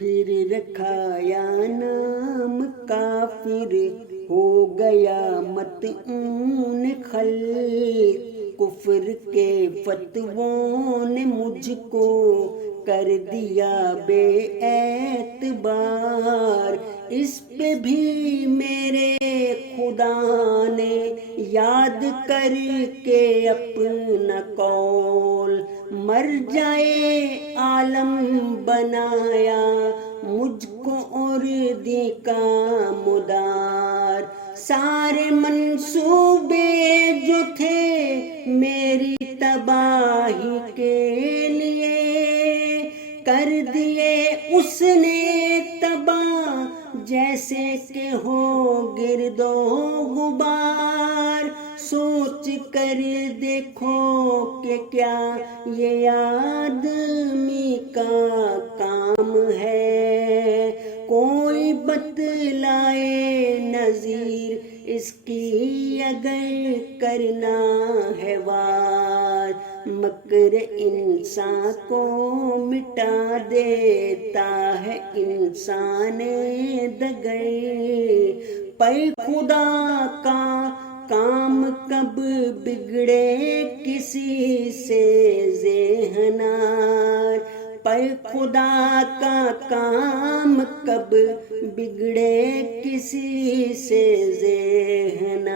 پھر رکھایا نام کافر، ہو گیا مطعون خلق، کفر کے فتووں نے مجھ کو کر دیا بے اعتبار، اس پہ بھی میرے خدا نے یاد کر کے اپنا قول مرجعِ عالم بنایا مجھ کو اور دی کا مدار، سارے منصوبے جو تھے میری تباہی کے لیے کر دیے اس نے تباہ، جیسے کہ ہو گرد و غبار، سوچ کر دیکھو کہ کیا یہ آدمی کا کام ہے، کوئی بتلائے نظیر اس کی اگر کرنا ہے وار، مکر انسان کو مٹا دیتا ہے انسان دگر، پر خدا کا کام کب بگڑے کسی سے ذہنار، پر خدا کا کام کب بگڑے کسی سے ذہنار۔